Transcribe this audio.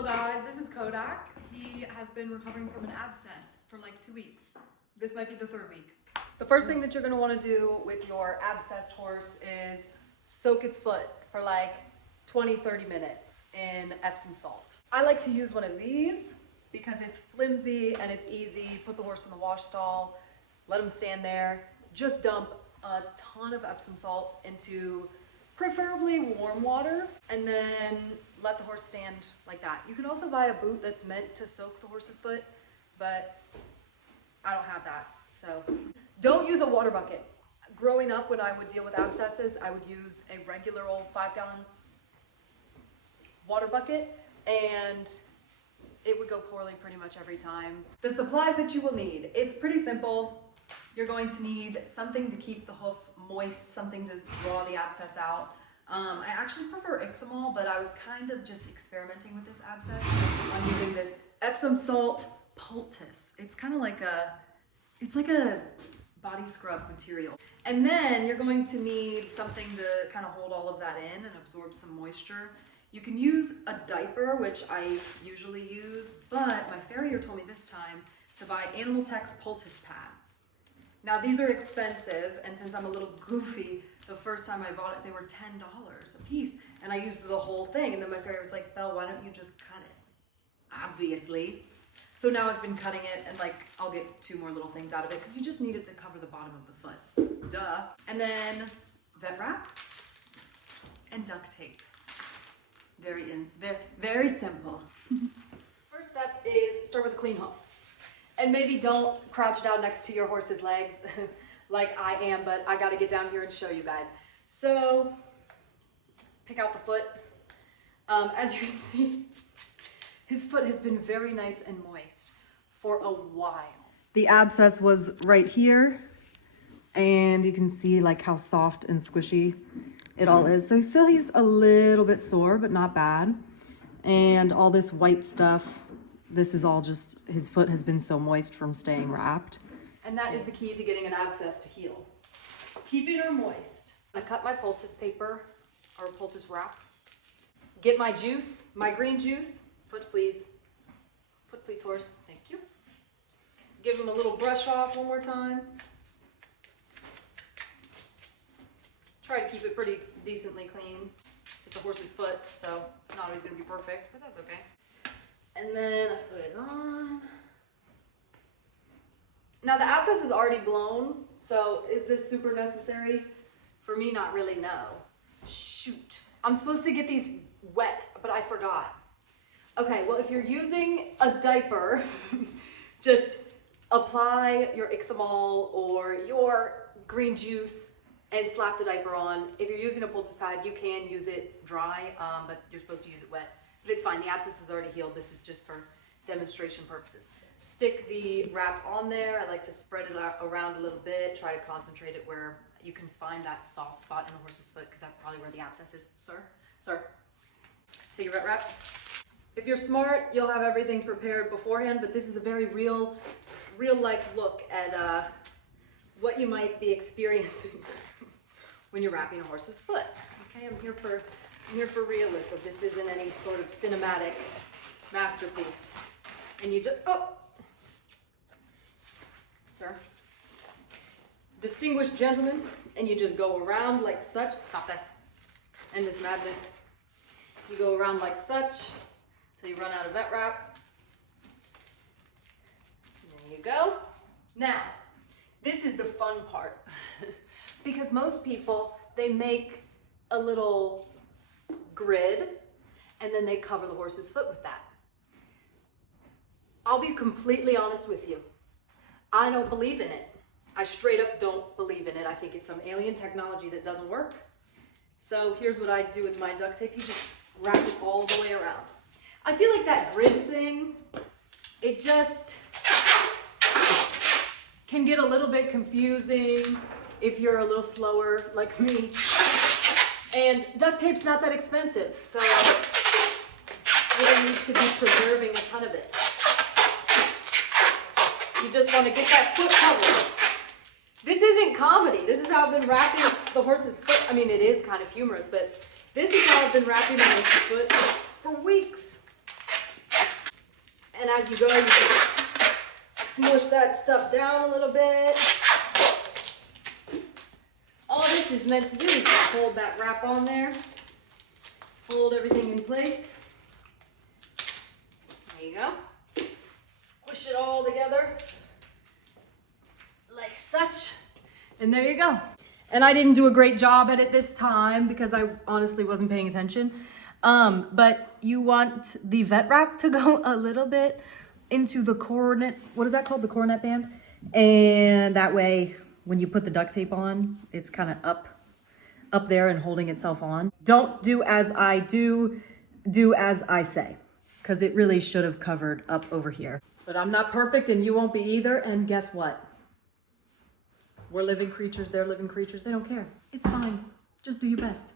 Hello guys, this is Kodak. He has been recovering from an abscess for like 2 weeks. This might be the 3rd week. The first thing that you're going to want to do with your abscessed horse is soak its foot for like 20-30 minutes in Epsom salt. I like to use one of these because it's flimsy and it's easy. Put the horse in the wash stall, let him stand there. Just dump a ton of Epsom salt into preferably warm water and then let the horse stand like that. You can also buy a boot that's meant to soak the horse's foot, but I don't have that. So don't use a water bucket. Growing up, when I would deal with abscesses, I would use a regular old 5-gallon water bucket and it would go poorly pretty much every time. The supplies that you will need, it's pretty simple. You're going to need something to keep the hoof moist, something to draw the abscess out. I actually prefer Icthamol, but I was kind of just experimenting with this abscess. I'm using this Epsom salt poultice. It's kind of like it's like a body scrub material. And then you're going to need something to kind of hold all of that in and absorb some moisture. You can use a diaper, which I usually use, but my farrier told me this time to buy Animal Tech's poultice pads. Now these are expensive, and since I'm a little goofy, the first time I bought it, they were $10 a piece, and I used the whole thing, and then my farrier was like, Belle, why don't you just cut it? Obviously. So now I've been cutting it, and like, I'll get 2 more little things out of it, because you just need it to cover the bottom of the foot. Duh. And then vet wrap and duct tape. Very simple. First step is start with a clean hoof. And maybe don't crouch down next to your horse's legs like I am, but I gotta get down here and show you guys. So, pick out the foot. As you can see, his foot has been very nice and moist for a while. The abscess was right here, and you can see like how soft and squishy it all is. So still he's a little bit sore, but not bad. And all this white stuff, this is all just, his foot has been so moist from staying wrapped. And that is the key to getting an abscess to heal. Keeping her moist. I cut my poultice paper, or poultice wrap. Get my juice, my green juice. Foot please. Foot please, horse. Thank you. Give him a little brush off one more time. Try to keep it pretty decently clean. It's a horse's foot, so it's not always going to be perfect, but that's okay. And then I put it on. Now the abscess is already blown, so is this super necessary? For me, not really, no. Shoot. I'm supposed to get these wet, but I forgot. Okay, well if you're using a diaper, just apply your Icthamol or your green juice and slap the diaper on. If you're using a poultice pad, you can use it dry, but you're supposed to use it wet. But it's fine, the abscess is already healed. This is just for demonstration purposes. Stick the wrap on there. I like to spread it out around a little bit, try to concentrate it where you can find that soft spot in a horse's foot, because that's probably where the abscess is. Sir, take your vet wrap. If you're smart, you'll have everything prepared beforehand, but this is a very real life look at what you might be experiencing when you're wrapping a horse's foot. Okay, I'm here for realism. This isn't any sort of cinematic masterpiece. And you just, sir, distinguished gentlemen, and you just go around like such. Stop this. End this madness. You go around like such till you run out of vet wrap. And there you go. Now, this is the fun part. Because most people, they make a little grid and then they cover the horse's foot with that. I'll be completely honest with you. I don't believe in it. I straight up don't believe in it. I think it's some alien technology that doesn't work. So here's what I do with my duct tape. You just wrap it all the way around. I feel like that grid thing, it just can get a little bit confusing if you're a little slower like me. And duct tape's not that expensive, so you don't need to be preserving a ton of it. You just want to get that foot covered. This isn't comedy. This is how I've been wrapping the horse's foot. I mean, it is kind of humorous, but this is how I've been wrapping the horse's foot for weeks. And as you go, you just smush that stuff down a little bit. All this is meant to do is just hold that wrap on there. Hold everything in place. There you go. Squish it all together like such. And there you go. And I didn't do a great job at it this time because I honestly wasn't paying attention. But you want the vet wrap to go a little bit into the coronet, what is that called? The coronet band. And that way, when you put the duct tape on, it's kind of up there and holding itself on. Don't do as I do as I say, because it really should have covered up over here. But I'm not perfect and you won't be either. And guess what? We're living creatures, they're living creatures. They don't care. It's fine. Just do your best.